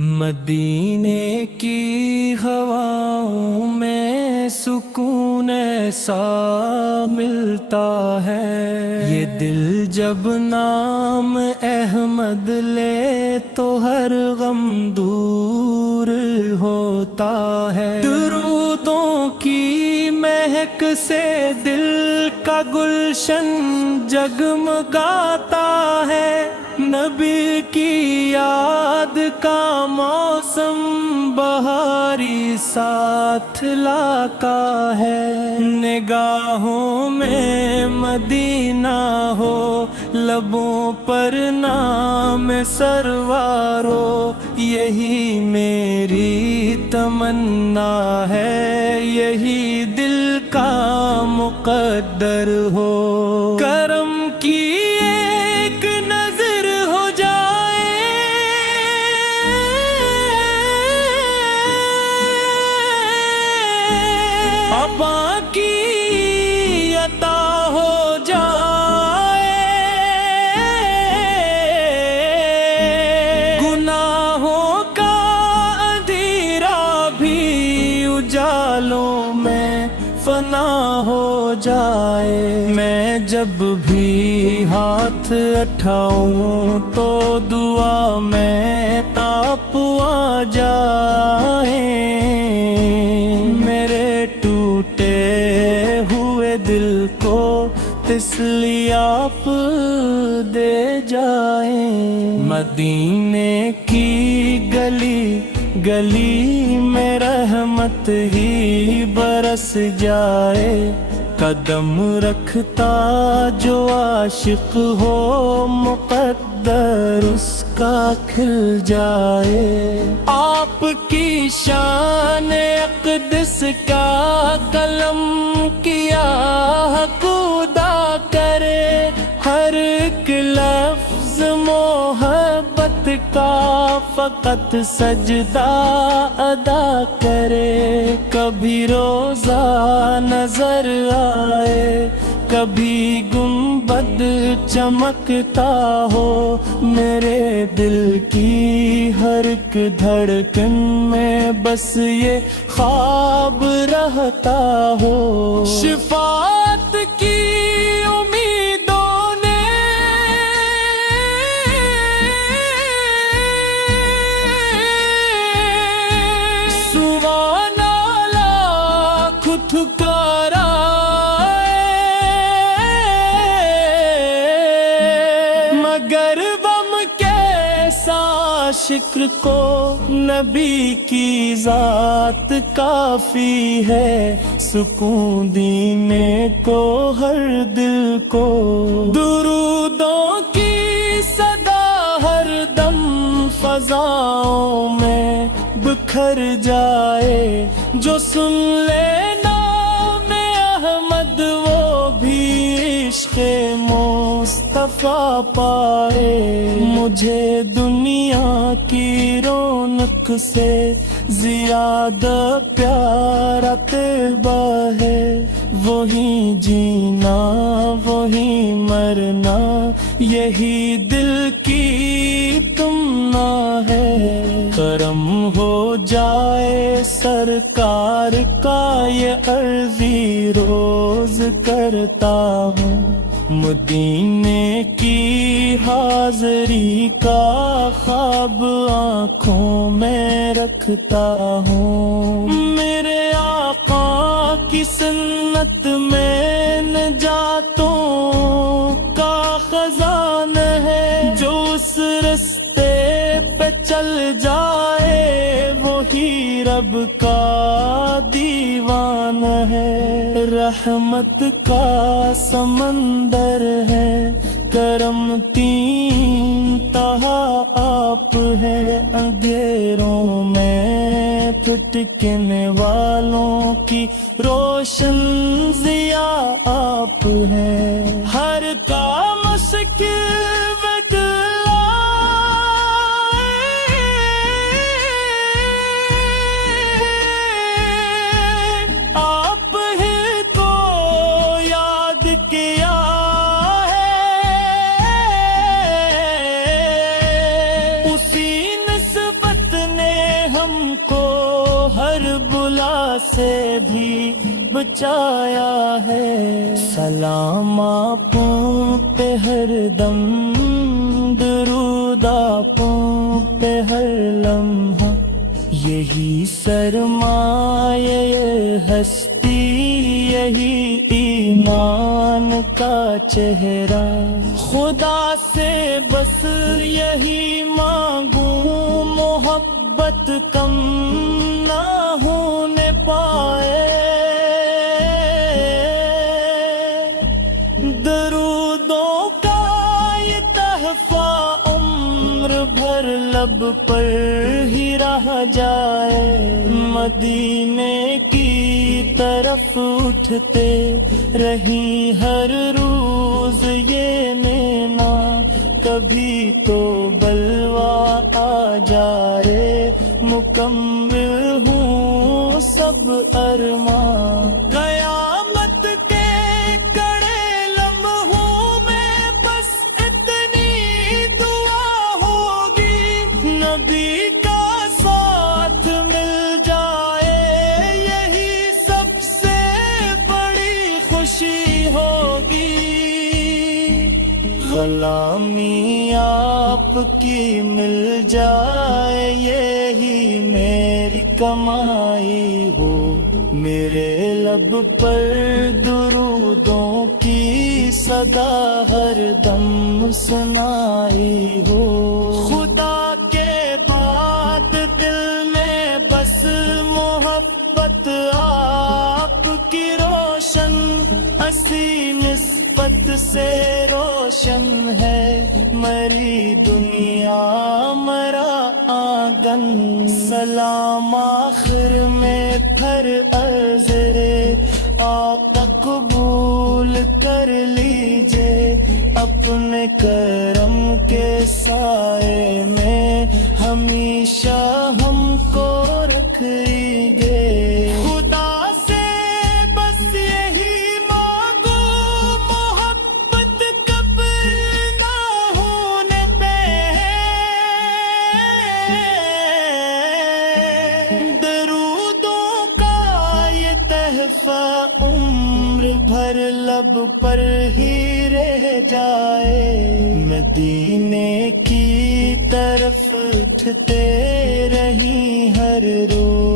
مدینے کی ہواؤں میں سکون ایسا ملتا ہے، یہ دل جب نام احمد لے تو ہر غم دور ہوتا ہے۔ درودوں کی مہک سے دل کا گلشن جگمگاتا ہے، نبی کی یاد کا موسم بہاری ساتھ لاتا ہے۔ نگاہوں میں مدینہ ہو، لبوں پر نام سرور ہو، یہی میری تمنا ہے، یہی دل کا مقدر ہو۔ کرم کی ایک نظر ہو جائے، عطا کی عطا ہو جائے، گناہوں کا اندھیرا بھی اجالوں میں فنا ہو جائے۔ میں جب بھی ہاتھ اٹھاؤں تو دعا میں تاپ آ جائے، میرے ٹوٹے ہوئے دل کو تسلی آپ دے جائیں۔ مدینے کی گلی گلی میں رحمت ہی برس جائے، قدم رکھتا جو عاشق ہو مقدر اس کا کھل جائے۔ آپ کی شان اقدس کا قلم کیا خدا کرے، ہر ایک لفظ محبت کا فقط سجدہ ادا کرے۔ کبھی روزہ نظر آئے، کبھی گنبد چمکتا ہو، میرے دل کی ہر ایک دھڑکن میں بس یہ خواب رہتا ہو۔ شفاعت کی امیدوں نے سوانا لاکھ ٹھکرائے، مگر غم کیسا عاشق کو نبی کی ذات کافی ہے، سکون دینے کو ہر دل کو۔ درودوں کی صدا ہر دم فضاؤں میں بکھر جائے، جو سن لے نام احمد وہ بھی عشق مصطفیٰ پائے۔ مجھے دنیا کی رونق سے زیادہ پیارا طیبہ ہے، وہی جینا وہی مرنا، یہی دل کی تمنا ہے۔ کرم ہو جائے سرکار کا یہ عرضی روز کرتا ہوں، مدینے کی حاضری کا خواب آنکھوں میں رکھتا ہوں۔ میرے آقا کی سنت میں نجاتوں کا خزان ہے، جو اس رستے پہ چل جائے وہی رب کا دیوان ہے۔ رحمت کا سمندر ہے، کرم تین تہا آپ ہے، اندھیروں میں پھٹکنے والوں کی روشن ضیاء آپ ہے۔ ہر کام مشکل آپ ہی کو یاد کیا ہے، اسی نسبت سے بھی بچایا ہے. سلام آپوں پہ ہر دم، درود آپوں پہ ہر لمحہ، یہی سرمایہ ہستی، یہی ایمان کا چہرہ. خدا سے بس یہی مانگوں، محبت کم نہ ہونے پائے. درودوں کا یہ تحفہ عمر بھر لب پر ہی رہ جائے. مدینے کی طرف اٹھتے رہیں ہر روز یہ مینا، کبھی تو بلوا آ جائے، مکمل ہوں سب ارمان. قیامت کے کڑے لمحوں میں بس اتنی دعا ہوگی، نبی کا ساتھ مل جائے، یہی سب سے بڑی خوشی ہوگی. غلامی آپ کی مل جائے، یہی میری کمائی ہو. میرے لب پر درودوں کی صدا ہر دم سنائی ہو. خدا کے بعد دل میں بس محبت آپ کی روشن، اسی نسبت سے روشن ہے مری دنیا مرا آنگن. سلام آخر میں پھر عرض رے آقا قبول کر لیجے، اپنے کرم کے سائے میں ہمیشہ ہم کو رکھیے. خدا سے بس یہی مانگو، محبت کب نہ ہونے پہ. درودوں کا یہ تحفہ عمر بھر لب پر ہی رہ جائے. مدینے کی طرف اٹھتے رہیں ہر روز